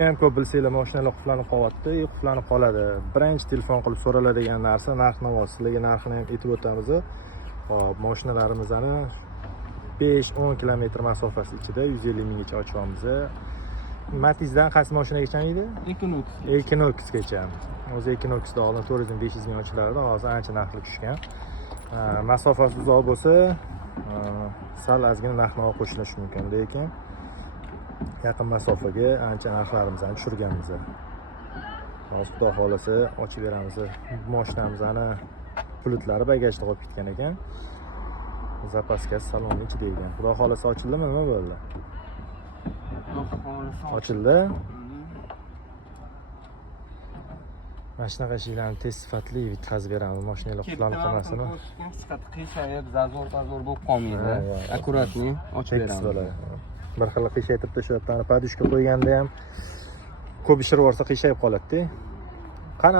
ham ko'p bilsanglar, mashinalar qulflanib qolyapti, qulflanib qoladi. Birinchi telefon qilib so'raladigan narsa narx-navo. Sizlarga narxini ham aytib o'tamiz. Hop, mashinalarimizni 5-10 kilometr masofasi ichida 150 minggacha ochyapmiz. Matizdan qaysi mashinagacha edi? Equinox gacha. O'zi Equinoxda oldin 400-500 ming ochilardi, hozir ancha narxi tushgan. Masofasi uzoq bo'lsa, sal ozgina narx-navo qo'shish mumkin, lekin yaqin masofaga ancha narxlarimizni tushirganmiz. Hozir xudo xolasa ochib beramiz. Mashinamizni pulutlari bagajda qolib ketgan ekan. Zapaskasi salonni ichida ekan. Xudo xolasa ochildimi, nima bo'ldi? Ochildi. Mana shunaqa ishlarni tez sifatli bitkazib beramiz. Mashinalar qulflanib qolmasin. Sifat qiyshayib, zazor bo'lib qolmaydi. Akkuratni ochib beramiz. Bir xil qiyshaytirib tashlab, podushka qo'yganda ham ko'p ishirib olsa qiyshayib qoladi-da. Qani